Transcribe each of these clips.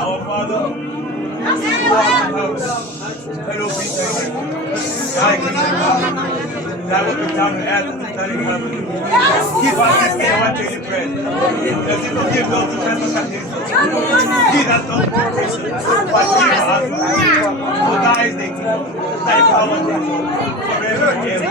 Our Father, who art in heaven, hallowed be thy name. Thy kingdom come, thy will be done on earth as it is done in heaven. Give us this day our daily bread, as we forgive those who trespass against us. Lead us not into temptation, but deliver us from evil. For thine is the kingdom, thy power, and thy glory, forever and ever.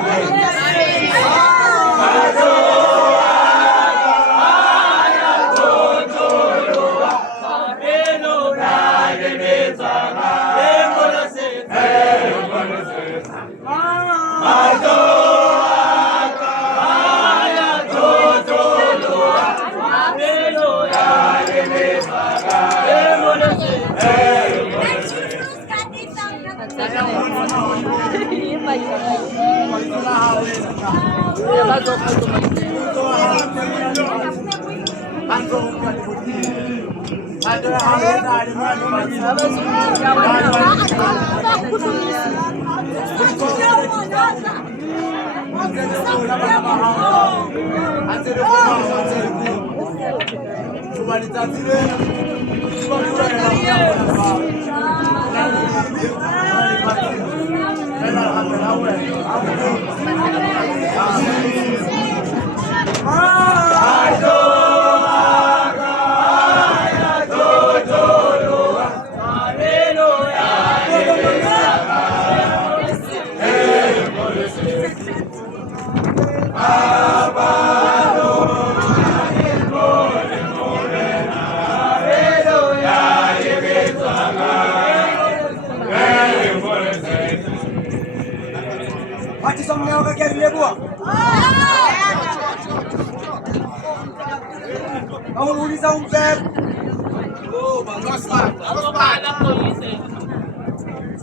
Kamu uliza umpet.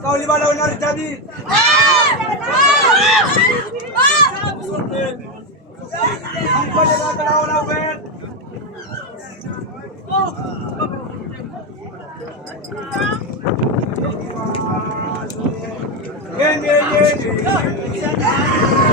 Kau lima lawan hari jadi. Apa dia kata lawan umpet? Ye.